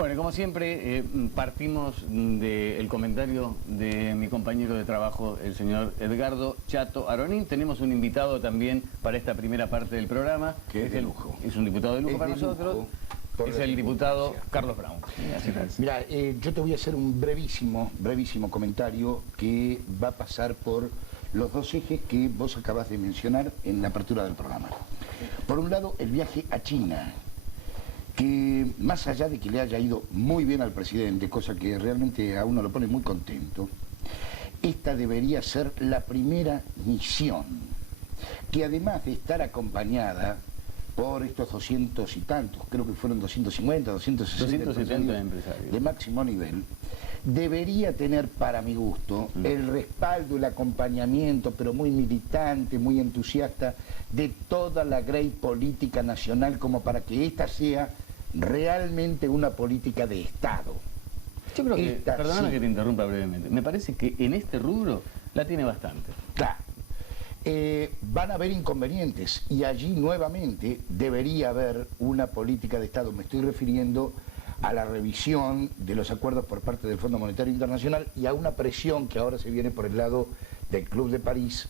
Bueno, como siempre, partimos del comentario de mi compañero de trabajo, el señor Edgardo Chato Aronín. Tenemos un invitado también para esta primera parte del programa. Que es de lujo. Es un diputado de lujo para nosotros. Es el diputado Carlos Brown. Mira, yo te voy a hacer un brevísimo comentario que va a pasar por los dos ejes que vos acabas de mencionar en la apertura del programa. Por un lado, el viaje a China, que más allá de que le haya ido muy bien al presidente, cosa que realmente a uno lo pone muy contento, esta debería ser la primera misión, que además de estar acompañada por estos 200 y tantos, creo que fueron 250, 260 empresarios de máximo nivel, debería tener, para mi gusto, el respaldo, el acompañamiento, pero muy militante, muy entusiasta, de toda la grey política nacional, como para que esta sea realmente una política de Estado. Yo creo que, perdóname que te interrumpa brevemente, me parece que en este rubro la tiene bastante. Claro. Van a haber inconvenientes y allí nuevamente debería haber una política de Estado. Me estoy refiriendo a la revisión de los acuerdos por parte del Fondo Monetario Internacional y a una presión que ahora se viene por el lado del Club de París,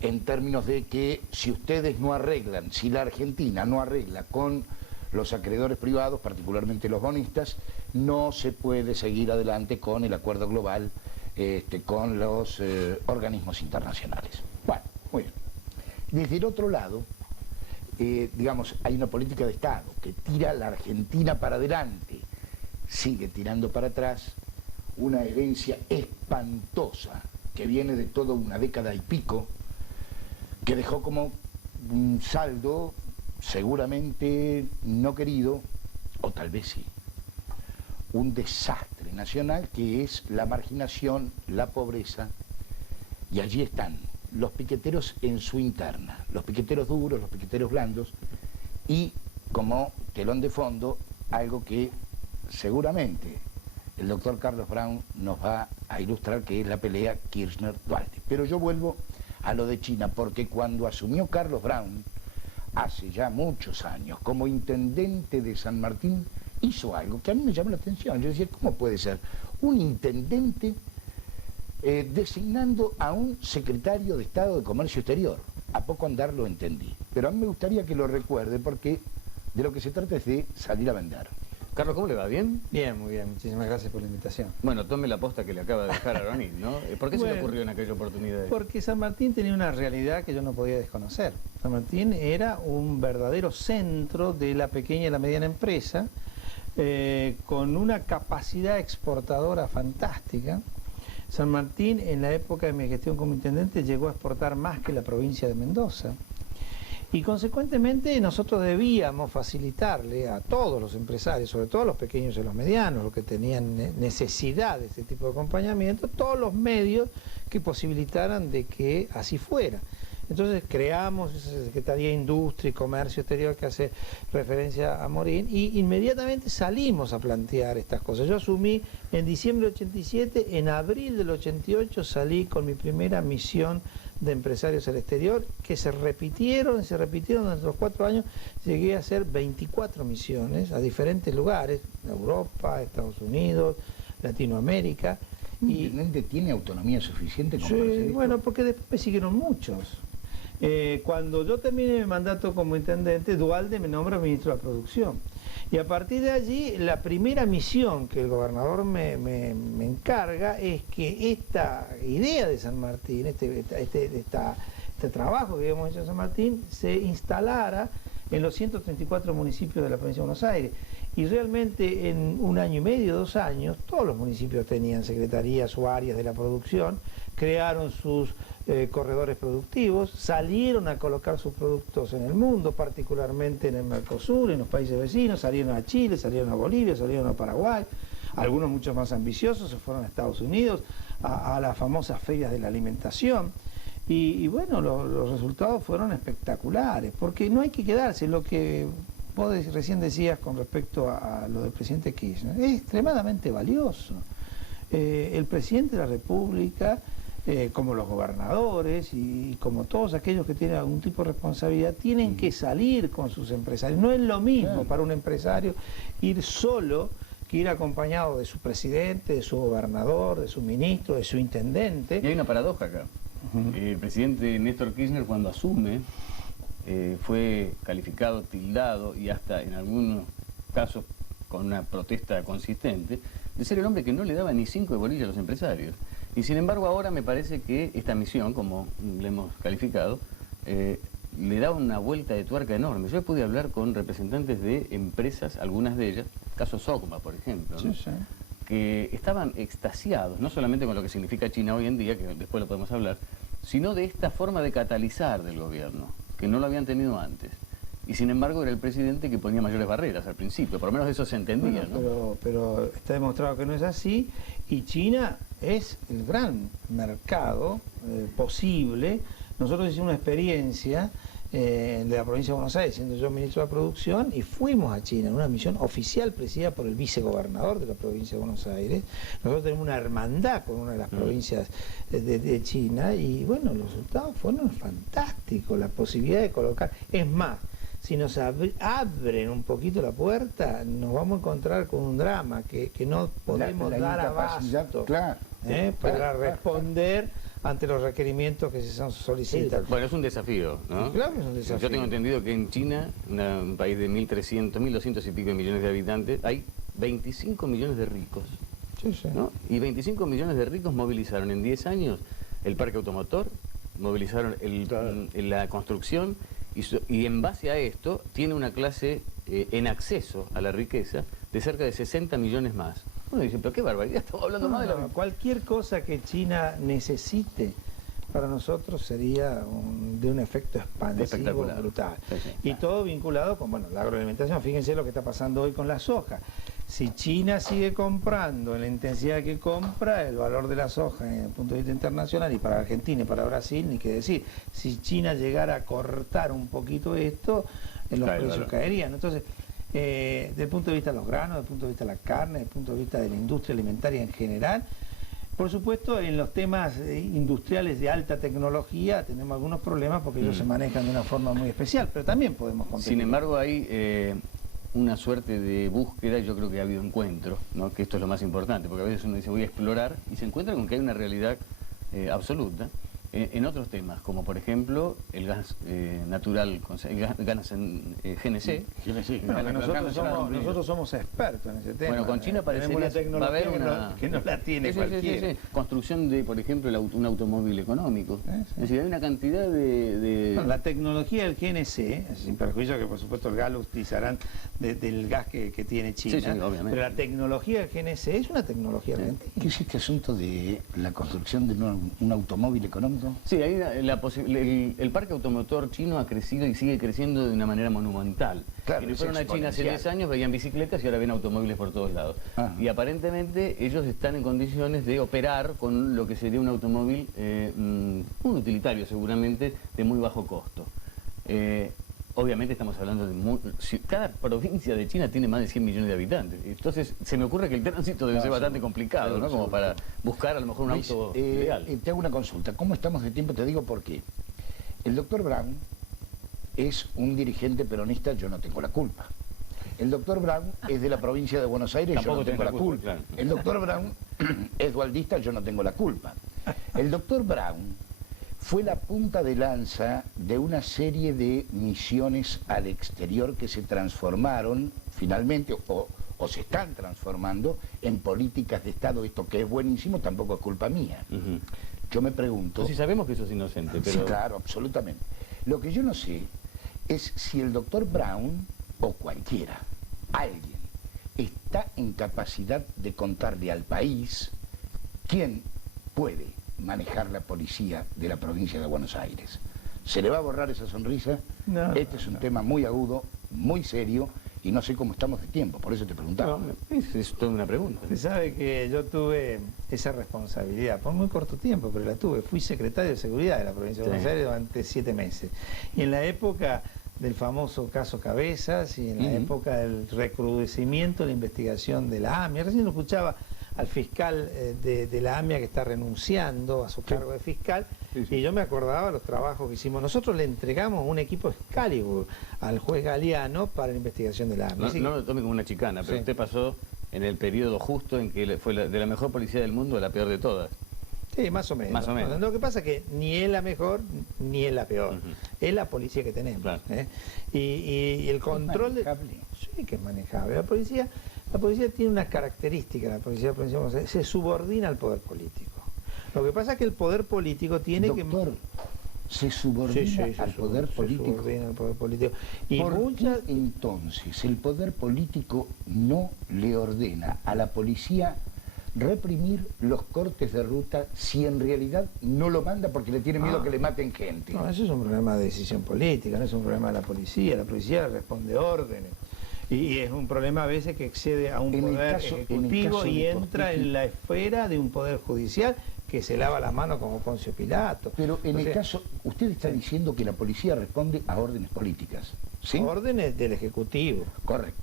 en términos de que si ustedes no arreglan, si la Argentina no arregla con los acreedores privados, particularmente los bonistas, no se puede seguir adelante con el acuerdo global, con los organismos internacionales. Bueno, muy bien. Desde el otro lado, digamos, hay una política de Estado que tira a la Argentina para adelante, sigue tirando para atrás una herencia espantosa que viene de toda una década y pico, que dejó como un saldo seguramente no querido, o tal vez sí, un desastre nacional que es la marginación, la pobreza, y allí están los piqueteros en su interna, los piqueteros duros, los piqueteros blandos, y como telón de fondo, algo que seguramente el doctor Carlos Brown nos va a ilustrar, que es la pelea Kirchner-Duhalde. Pero yo vuelvo a lo de China, porque cuando asumió Carlos Brown, hace ya muchos años, como intendente de San Martín, hizo algo que a mí me llamó la atención. Yo decía, ¿cómo puede ser un intendente designando a un secretario de Estado de Comercio Exterior? A poco andar lo entendí. Pero a mí me gustaría que lo recuerde, porque de lo que se trata es de salir a vender. Carlos, ¿cómo le va? ¿Bien? Bien, muy bien. Muchísimas gracias por la invitación. Bueno, tome la posta que le acaba de dejar a Aronín, ¿no? ¿Por qué se le ocurrió en aquella oportunidad? Porque San Martín tenía una realidad que yo no podía desconocer. San Martín era un verdadero centro de la pequeña y la mediana empresa, con una capacidad exportadora fantástica. San Martín, en la época de mi gestión como intendente, llegó a exportar más que la provincia de Mendoza. Y consecuentemente nosotros debíamos facilitarle a todos los empresarios, sobre todo a los pequeños y los medianos, los que tenían necesidad de este tipo de acompañamiento, todos los medios que posibilitaran de que así fuera. Entonces creamos esa Secretaría de Industria y Comercio Exterior que hace referencia a Morín, y inmediatamente salimos a plantear estas cosas. Yo asumí en diciembre del 87, en abril del 88 salí con mi primera misión de empresarios al exterior, que se repitieron durante los 4 años. Llegué a hacer 24 misiones a diferentes lugares, Europa, Estados Unidos, Latinoamérica. ¿Un intendente tiene autonomía suficiente como para hacer esto? Bueno, porque después me siguieron muchos. Cuando yo terminé mi mandato como intendente, Duhalde me nombra ministro de la Producción. Y a partir de allí, la primera misión que el gobernador me encarga es que esta idea de San Martín, este trabajo que habíamos hecho en San Martín, se instalara en los 134 municipios de la provincia de Buenos Aires. Y realmente en 1 año y medio, 2 años, todos los municipios tenían secretarías o áreas de la producción, crearon sus corredores productivos, salieron a colocar sus productos en el mundo, particularmente en el Mercosur, en los países vecinos, salieron a Chile, salieron a Bolivia, salieron a Paraguay, algunos mucho más ambiciosos se fueron a Estados Unidos, a las famosas ferias de la alimentación. Y bueno, los resultados fueron espectaculares, porque no hay que quedarse. Lo que vos recién decías con respecto a lo del presidente Kirchner es extremadamente valioso. El presidente de la República, como los gobernadores y como todos aquellos que tienen algún tipo de responsabilidad, tienen que salir con sus empresarios. No es lo mismo para un empresario ir solo que ir acompañado de su presidente, de su gobernador, de su ministro, de su intendente. Y hay una paradoja acá. El presidente Néstor Kirchner, cuando asume, fue calificado, tildado y hasta en algunos casos con una protesta consistente, de ser el hombre que no le daba ni 5 de bolilla a los empresarios. Y sin embargo ahora me parece que esta misión, como le hemos calificado, le da una vuelta de tuerca enorme. Yo pude hablar con representantes de empresas, algunas de ellas, caso Sogma, por ejemplo, ¿no? Sí. Que estaban extasiados, no solamente con lo que significa China hoy en día, que después lo podemos hablar, sino de esta forma de catalizar del gobierno, que no lo habían tenido antes. Y sin embargo era el presidente que ponía mayores barreras al principio, por lo menos eso se entendía, bueno, ¿no? pero está demostrado que no es así, y China es el gran mercado posible. Nosotros hicimos una experiencia de la provincia de Buenos Aires, siendo yo ministro de la Producción, y fuimos a China en una misión oficial presidida por el vicegobernador de la provincia de Buenos Aires. Nosotros tenemos una hermandad con una de las provincias de China, y bueno, los resultados fueron fantásticos, la posibilidad de colocar, es más, si nos abren un poquito la puerta, nos vamos a encontrar con un drama que no podemos dar abasto, claro, para responder ante los requerimientos que se solicitan. Bueno, es un desafío, ¿no? Claro que es un desafío. Yo tengo entendido que en China, un país de 1.300, 1.200 y pico de millones de habitantes, hay 25 millones de ricos, Sí. ¿no? Y 25 millones de ricos movilizaron en 10 años el parque automotor, movilizaron la construcción, y en base a esto tiene una clase en acceso a la riqueza de cerca de 60 millones más. Uno dice, pero qué barbaridad, estamos hablando más de la... Cualquier cosa que China necesite para nosotros sería de un efecto expansivo brutal. Sí. Y todo vinculado con la agroalimentación. Fíjense lo que está pasando hoy con la soja. Si China sigue comprando en la intensidad que compra, el valor de la soja desde el punto de vista internacional, y para Argentina y para Brasil, ni qué decir. Si China llegara a cortar un poquito esto, los precios caerían. Entonces, desde el punto de vista de los granos, desde el punto de vista de la carne, desde el punto de vista de la industria alimentaria en general, por supuesto, en los temas industriales de alta tecnología tenemos algunos problemas porque ellos se manejan de una forma muy especial, pero también podemos competir. Sin embargo, hay una suerte de búsqueda, y yo creo que ha habido encuentro, ¿no? Que esto es lo más importante, porque a veces uno dice voy a explorar y se encuentra con que hay una realidad absoluta en otros temas, como por ejemplo el gas natural, el gas en GNC. Bueno, nosotros somos expertos en ese tema. Bueno, con China parecería una tecnología que no la tiene cualquiera. Sí. Construcción de, por ejemplo, un automóvil económico. Es decir, hay una cantidad de... Bueno, la tecnología del GNC, sin perjuicio que por supuesto el gas lo utilizarán del gas que tiene China, sí, obviamente. Pero la tecnología del GNC es una tecnología argentina. ¿Qué es este asunto de la construcción de un automóvil económico? Sí, ahí el parque automotor chino ha crecido y sigue creciendo de una manera monumental. Claro, Quienes fueron a China hace 10 años veían bicicletas y ahora ven automóviles por todos lados. Y aparentemente ellos están en condiciones de operar con lo que sería un automóvil, un utilitario seguramente, de muy bajo costo. Obviamente estamos hablando de... cada provincia de China tiene más de 100 millones de habitantes. Entonces se me ocurre que el tránsito debe ser bastante complicado, ¿no? Como para buscar a lo mejor un auto ideal. Te hago una consulta. ¿Cómo estamos de tiempo? Te digo por qué. El doctor Brown es un dirigente peronista, yo no tengo la culpa. El doctor Brown es de la provincia de Buenos Aires, yo no tengo la culpa. Claro. El doctor Brown es dualdista, yo no tengo la culpa. El doctor Brown fue la punta de lanza de una serie de misiones al exterior que se transformaron finalmente, o se están transformando, en políticas de Estado. Esto que es buenísimo tampoco es culpa mía. Yo me pregunto... Sí, sabemos que eso es inocente, pero... Sí, claro, absolutamente. Lo que yo no sé es si el doctor Brown, o cualquiera, alguien, está en capacidad de contarle al país quién puede manejar la policía de la provincia de Buenos Aires. ¿Se le va a borrar esa sonrisa? Este es un tema muy agudo, muy serio, y no sé cómo estamos de tiempo, por eso te preguntaba. Es toda una pregunta. Usted sabe que yo tuve esa responsabilidad por muy corto tiempo, pero la tuve. Fui secretario de Seguridad de la provincia de Buenos Aires durante 7 meses. Y en la época del famoso caso Cabezas y en la época del recrudecimiento de la investigación de la AMIA, recién lo escuchaba al fiscal de la AMIA que está renunciando a su cargo de fiscal, y yo me acordaba de los trabajos que hicimos. Nosotros le entregamos un equipo Excalibur al juez Galeano para la investigación de la AMIA. No lo tome como una chicana, pero usted pasó en el periodo justo en que fue de la mejor policía del mundo a la peor de todas. Sí, más o menos. Más o menos. Lo que pasa es que ni es la mejor ni es la peor. Es la policía que tenemos. Claro. Y el control ¿Es manejable? Sí, que es manejable. La policía tiene unas características, se subordina al poder político. Lo que pasa es que el poder político tiene Doctor, ¿se subordina al poder político? Se subordina al poder político. Y ¿Por qué entonces el poder político no le ordena a la policía reprimir los cortes de ruta si en realidad no lo manda porque le tiene miedo que le maten gente? No, eso es un problema de decisión política, no es un problema de la policía responde órdenes. Y es un problema a veces que excede a un poder ejecutivo y entra en la esfera de un poder judicial que se lava la mano como Poncio Pilato. Pero en el caso, usted está diciendo que la policía responde a órdenes políticas, ¿sí? Órdenes del Ejecutivo. Correcto.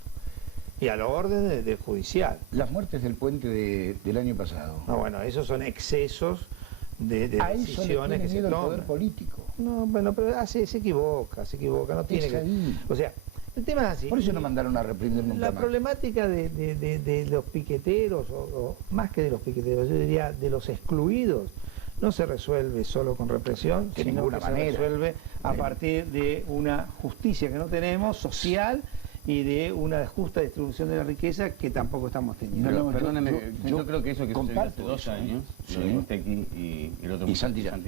Y a los órdenes del Judicial. Las muertes del puente del año pasado. No, bueno, esos son excesos de a eso decisiones le que se tiene miedo el toman. poder político. No, bueno, pero se equivoca, no tiene Es ahí. O sea, el tema es así. Por eso no mandaron a reprimir nunca La más. problemática de los piqueteros, o más que de los piqueteros, yo diría de los excluidos, no se resuelve solo con represión, De sino ninguna que manera. se resuelve a partir de una justicia que no tenemos, social, y de una justa distribución de la riqueza que tampoco estamos teniendo. Pero, No, perdóneme, yo creo que eso que sucedió hace comparto 2 eso, años, sí. lo de Mostecchi y el otro Y Santillán.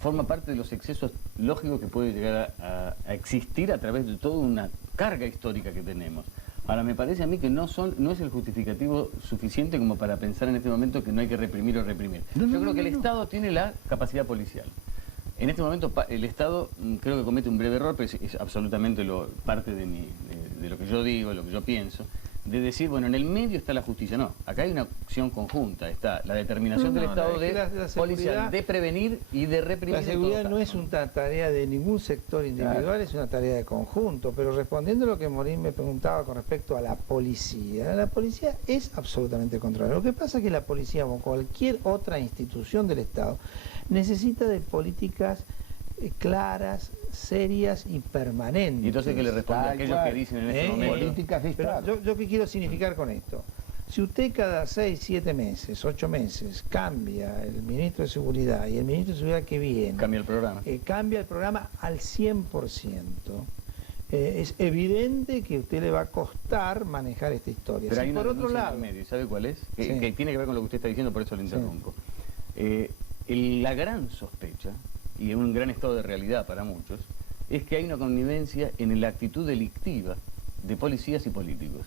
forma parte de los excesos lógicos que puede llegar a existir a través de toda una carga histórica que tenemos. Ahora, me parece a mí que no es el justificativo suficiente como para pensar en este momento que no hay que reprimir o reprimir. Yo creo que el Estado tiene la capacidad policial. En este momento el Estado creo que comete un breve error, pero es absolutamente parte de lo que yo digo, lo que yo pienso, de decir, bueno, en el medio está la justicia. No, acá hay una acción conjunta, está la determinación del Estado policial de prevenir y de reprimir. La seguridad no es una tarea de ningún sector individual, es una tarea de conjunto. Pero respondiendo a lo que Morín me preguntaba con respecto a la policía es absolutamente contrario. Lo que pasa es que la policía, como cualquier otra institución del Estado, necesita de políticas claras, serias y permanentes. Y entonces, ¿qué le responde a aquellos que dicen en este momento? Políticas de Estado. Pero yo qué quiero significar con esto. Si usted cada 6, 7 meses, 8 meses, cambia el ministro de Seguridad y el ministro de Seguridad que viene, Cambia el programa. cambia el programa al 100%, es evidente que a usted le va a costar manejar esta historia. Pero Si hay una por otro denuncia lado, en el medio, ¿sabe cuál es? Sí. Que tiene que ver con lo que usted está diciendo, por eso lo interrumpo. La gran sospecha, y un gran estado de realidad para muchos, es que hay una connivencia en la actitud delictiva de policías y políticos.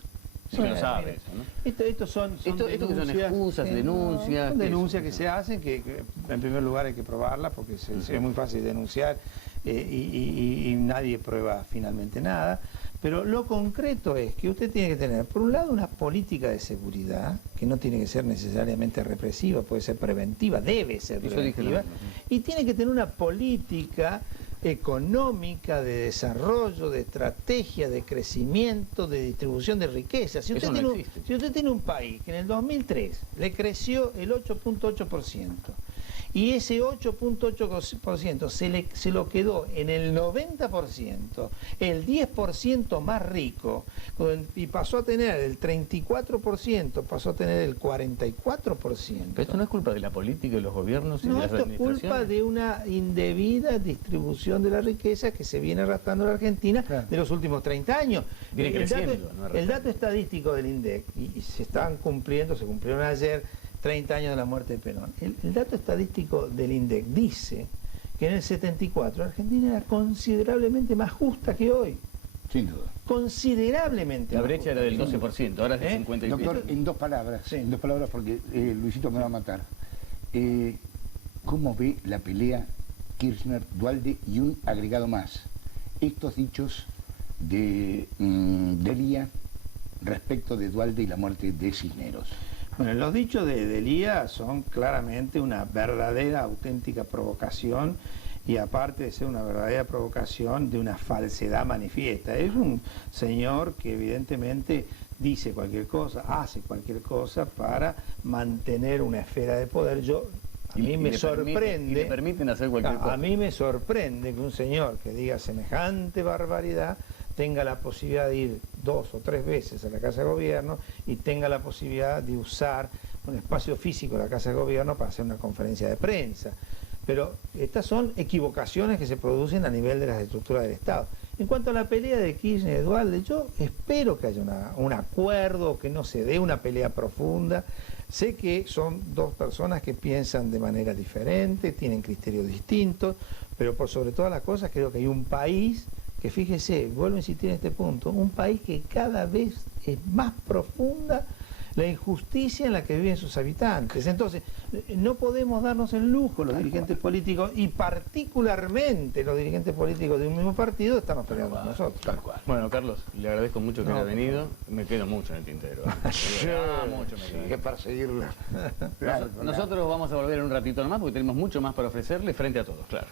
Sí, lo sabe eso, ¿no? Estos son Esto que son denuncias, excusas, denuncias. son denuncias que se hacen, que en primer lugar hay que probarlas porque es muy fácil denunciar y nadie prueba finalmente nada. Pero lo concreto es que usted tiene que tener, por un lado, una política de seguridad, que no tiene que ser necesariamente represiva, puede ser preventiva, debe ser preventiva, y tiene que tener una política económica, de desarrollo, de estrategia, de crecimiento, de distribución de riqueza. Si usted, si usted tiene un país que en el 2003 le creció el 8.8%, y ese 8.8% se lo quedó en el 90%, el 10% más rico, y pasó a tener el 34%, pasó a tener el 44%. Pero esto no es culpa de la política, de los gobiernos y de las esto es administraciones. culpa de una indebida distribución de la riqueza que se viene arrastrando en la Argentina de los últimos 30 años. Viene creciendo, el dato estadístico del INDEC, y se cumplieron ayer 30 años de la muerte de Perón. El dato estadístico del INDEC dice que en el 74 Argentina era considerablemente más justa que hoy. Sin duda. Considerablemente. La brecha era del 12%, ahora es de 50 y pico. Doctor, en dos palabras porque Luisito me va a matar. ¿Cómo ve la pelea Kirchner-Duhalde y un agregado más? Estos dichos de Lía respecto de Duhalde y la muerte de Cisneros. Bueno, los dichos de Lía son claramente una verdadera, auténtica provocación, y aparte de ser una verdadera provocación, de una falsedad manifiesta. Es un señor que evidentemente dice cualquier cosa, hace cualquier cosa para mantener una esfera de poder. A mí me sorprende. Y le permiten hacer cualquier cosa. A mí me sorprende que un señor que diga semejante barbaridad tenga la posibilidad de ir 2 o 3 veces a la Casa de Gobierno y tenga la posibilidad de usar un espacio físico de la Casa de Gobierno para hacer una conferencia de prensa. Pero estas son equivocaciones que se producen a nivel de las estructuras del Estado. En cuanto a la pelea de Kirchner y Duhalde, yo espero que haya un acuerdo, que no se dé una pelea profunda. Sé que son dos personas que piensan de manera diferente, tienen criterios distintos, pero por sobre todas las cosas creo que hay un país que, fíjese, vuelvo a insistir en este punto, un país que cada vez es más profunda la injusticia en la que viven sus habitantes. Entonces, no podemos darnos el lujo los dirigentes políticos, y particularmente los dirigentes políticos de un mismo partido, de estarnos peleando con nosotros. Tal cual. Bueno, Carlos, le agradezco mucho que haya venido. Me quedo mucho en el tintero. Mucho me quedo. Que para seguirla. Nosotros vamos a volver en un ratito nomás porque tenemos mucho más para ofrecerle frente a todos, claro.